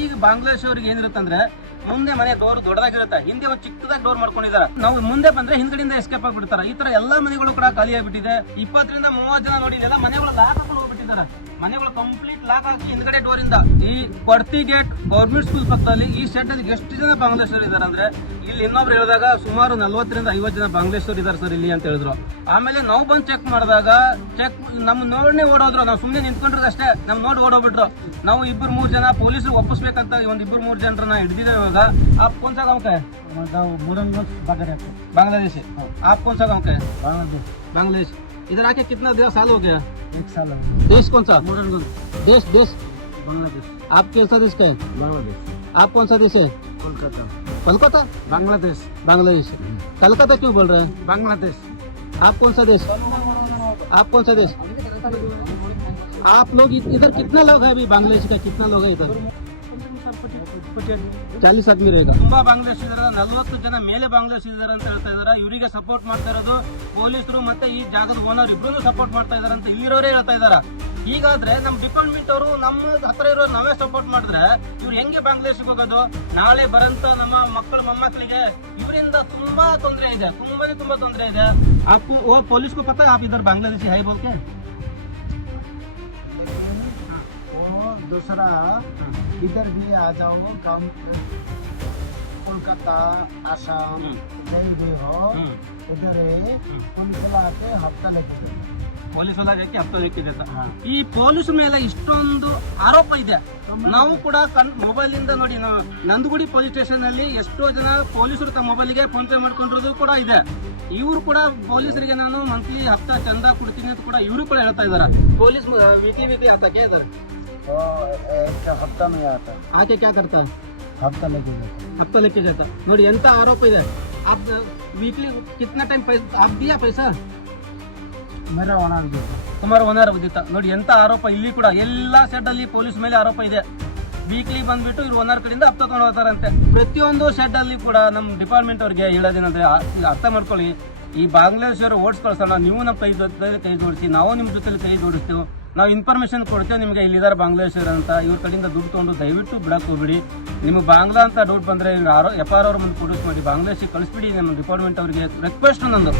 ಈಗ ಬಾಂಗ್ಲಾದೇಶ ಅವ್ರಿಗೆ ಏನಿರುತ್ತೆ ಅಂದ್ರೆ ಮುಂದೆ ಮನೆ ಡೋರ್ ದೊಡ್ಡದಾಗಿರುತ್ತೆ, ಹಿಂದೆ ಒಂದು ಚಿಕ್ಕದಾಗಿ ಡೋರ್ ಮಾಡ್ಕೊಂಡಿದ್ದಾರೆ. ನಾವು ಮುಂದೆ ಬಂದ್ರೆ ಹಿಂದ್ಗಡೆಯಿಂದ ಎಸ್ಕೇಪ್ ಆಗಿಬಿಡ್ತಾರೆ. ಈ ತರ ಎಲ್ಲಾ ಮನೆಗಳು ಕೂಡ ಖಾಲಿ ಆಗಿಬಿಟ್ಟಿದೆ. 20 ರಿಂದ 30 ಜನ ನೋಡಿ ಎಲ್ಲ ಮನೆಗಳು ಲಾಕ್ ಹಾಕೊಂಡು ಹೋಗ್ಬಿಟ್ಟಿದ್ದಾರೆ. ಮನೆಗಳು ಕಂಪ್ಲೀಟ್ ಲಾಕ್ ಹಾಕಿ ಹಿಂದ್ಗಡೆ ಡೋರ್ ಇಂದ ಈ ಕೊಡ್ತಿ ಗೇಟ್ ಗೌರ್ಮೆಂಟ್ ಸ್ಕೂಲ್ ಪಕ್ಕದಲ್ಲಿ ಈ ಶೆಡ್ ಅಲ್ಲಿ ಎಷ್ಟು ಜನ ಬಾಂಗ್ಲಾದೇಶರು ಇದ್ದಾರೆ ಅಂದ್ರೆ ಇಲ್ಲಿ ಇನ್ನೊಬ್ರು ಹೇಳಿದಾಗ ಸುಮಾರು 40 ರಿಂದ 50 ಜನ ಬಾಂಗ್ಲಾದೇಶರು ಇದ್ದಾರೆ ಸರ್ ಇಲ್ಲಿ ಅಂತ ಹೇಳಿದ್ರು. ಆಮೇಲೆ ನಾವು ಬಂದು ಚೆಕ್ ಮಾಡಿದಾಗ ನಮ್ ನೋಡನೆ ಓಡೋದ್ರು. ನಾವು ಸುಮ್ಮನೆ ನಿಂತ್ಕೊಂಡ್ರೆ ಅಷ್ಟೇ ನಮ್ ನೋಡಿ ಓಡೋಗ್ಬಿಟ್ರು. ನಾವು 2-3 ಜನ ಪೊಲೀಸರು ಒಪ್ಪಿಸ್ಬೇಕಂತ ಒಂದು 2-3 ಜನರನ್ನ ಹಿಡಿದಿದ್ದೇವೆ. ಇವಾಗ आप कौन सा गाँव का है? बांग्लादेश। आप कौन सा गाँव का है? बांग्लादेश। इधर आके कितना साल हो गया? 1 साल। देश कौन सा? देश बांग्लादेश। आप कैसा देश का है? बांग्लादेश। आप कौन सा देश है? कोलकाता। कोलकाता? बांग्लादेश। बांग्लादेश। कलकत्ता क्यों बोल रहे हैं? बांग्लादेश। आप कौन सा देश? आप कौन सा देश? आप लोग इधर कितना लोग है अभी? बांग्लादेश का कितना लोग है इधर? 40 आदमी रहेगा. ತುಂಬಾ ಬಾಂಗ್ಲಾದೇಶ ಇದ್ದಾರೆ, 40 ಜನ ಮೇಲೆ ಬಾಂಗ್ಲಾದೇಶ ಇದ್ದಾರೆ ಅಂತ ಹೇಳ್ತಾ ಇದ್ದಾರೆ. ಇವರಿಗೆ ಸಪೋರ್ಟ್ ಮಾಡ್ತಾ ಇರೋದು ಪೊಲೀಸರು ಮತ್ತೆ ಈ ಜಾಗದ ಓನರ್ ಇಬ್ರು ಸಪೋರ್ಟ್ ಮಾಡ್ತಾ ಇದಾರೆ ಅಂತ ಇಲ್ಲಿರೋರೇ ಹೇಳ್ತಾ ಇದಾರೆ. ಹೀಗಾದ್ರೆ ನಮ್ಮ ಡಿಪಾರ್ಟ್ಮೆಂಟ್ ಅವರು ನಮ್ಮ ಹತ್ರ ಇರೋ ನಾವೇ ಸಪೋರ್ಟ್ ಮಾಡಿದ್ರೆ ಇವ್ರು ಹೆಂಗೆ ಬಾಂಗ್ಲಾದೇಶಕ್ಕೆ ಹೋಗೋದು? ನಾಳೆ ಬರಂತ ನಮ್ಮ ಮಕ್ಕಳು ಮೊಮ್ಮಕ್ಕಳಿಗೆ ಇವರಿಂದ ತುಂಬಾ ತೊಂದರೆ ಇದೆ, ತುಂಬಾ ತೊಂದರೆ ಇದೆ. आपको वो पुलिस को पता है आप इधर बांग्लादेशी है बोल के? दूसरा इधर भी आ जाओ, काम कोलकाता आसाम कहीं भी हो इधर पुलिस आके हफ्ता लेके ಪೊಲೀಸ್ ಒಳಗೆ ಹಪ್ಪ ದೇತಾ. ಈ ಪೊಲೀಸ್ ಮೇಲೆ ಇಷ್ಟೊಂದು ಆರೋಪ ಇದೆ. ನಾವು ಕೂಡ ಮೊಬೈಲ್ ಇಂದ ನೋಡಿ, ನಂದಗುಡಿ ಪೊಲೀಸ್ ಸ್ಟೇಷನ್ ಅಲ್ಲಿ ಎಷ್ಟೋ ಜನ ಪೊಲೀಸರು ತಮ್ಮ ಮೊಬೈಲ್ಗೆ ಫೋನ್ ಪೇ ಮಾಡ್ಕೊಂಡಿರೋದು ಕೂಡ ಇದೆ. ಇವರು ಕೂಡ ಪೊಲೀಸರಿಗೆ ನಾನು ಮಂತ್ಲಿ ಹಪ್ತಾ ಚಂದ ಕೊಡ್ತೀನಿ ಅಂತ ಕೂಡ ಇವರು ಕೂಡ ಹೇಳ್ತಾ ಇದಾರೆ. ಪೊಲೀಸ್ ವೀಕ್ಲಿ ಆತಕ್ಕೆ ಇದಾರೆ. एक हफ्ता में आता आके क्या करता है? हफ्ता लेके जाता. ನೋಡಿ ಎಂತ ಆರೋಪ ಇದೆ. आप वीकली कितना टाइम आप दिया पैसा? मेरा ओनर देता. तुम्हारा ओनर देता. ನೋಡಿ ಎಂತ ಆರೋಪ ಇಲ್ಲಿ ಕೂಡ ಎಲ್ಲಾ ಸೆಡ್ ಅಲ್ಲಿ ಪೊಲೀಸ್ ಮೇಲೆ ಆರೋಪ ಇದೆ. ವೀಕ್ಲಿ ಬಂದ್ಬಿಟ್ಟು ಇವ್ರು ಓನರ್ ಕಡೆಯಿಂದ ಹಪ್ತಾ ತಗೊಂಡು ಹೋಗ್ತಾರಂತೆ. ಪ್ರತಿಯೊಂದು ಶೆಡ್ ಅಲ್ಲಿ ಕೂಡ ನಮ್ಮ ಡಿಪಾರ್ಟ್ಮೆಂಟ್ ಅವ್ರಿಗೆ ಹೇಳೋದೇನಂದ್ರೆ ಅರ್ಥ ಮಾಡ್ಕೊಳ್ಳಿ, ಈ ಬಾಂಗ್ಲಾದೇಶರು ಓಡಿಸ್ ಕಳ್ಸೋಣ, ನೀವು ನಮ್ಮ ಕೈ ಜೋಡಿಸಿ, ನಾವು ನಿಮ್ಮ ಜೊತೆ ಕೈ ಜೋಡಿಸ್ತೇವೆ, ನಾವು ಇನ್ಫಾರ್ಮೇಶನ್ ಕೊಡ್ತೇವೆ ನಿಮಗೆ ಇಲ್ಲಿದ್ದಾರೆ ಬಾಂಗ್ಲಾದೇಶರು ಅಂತ. ಇವ್ರ ಕಡೆಯಿಂದ ದುಡ್ಡು ತೊಗೊಂಡು ದಯವಿಟ್ಟು ಬಿಡಕ್ಕೆ ಹೋಗ್ಬಿಡಿ. ನಿಮಗೆ ಬಾಂಗ್ಲಾ ಅಂತ ಡೌಟ್ ಬಂದರೆ FR ಅವ್ರ ಮುಂದೆ ಪ್ರೊಡ್ಯೂಸ್ ಮಾಡಿ ಬಾಂಗ್ಲಾದೇಶಿಗೆ ಕಳಿಸ್ಬಿಡಿ. ನಮ್ಮ ಡಿಪಾರ್ಟ್ಮೆಂಟ್ ಅವರಿಗೆ ರಿಕ್ವೆಸ್ಟ್ ನಂದು.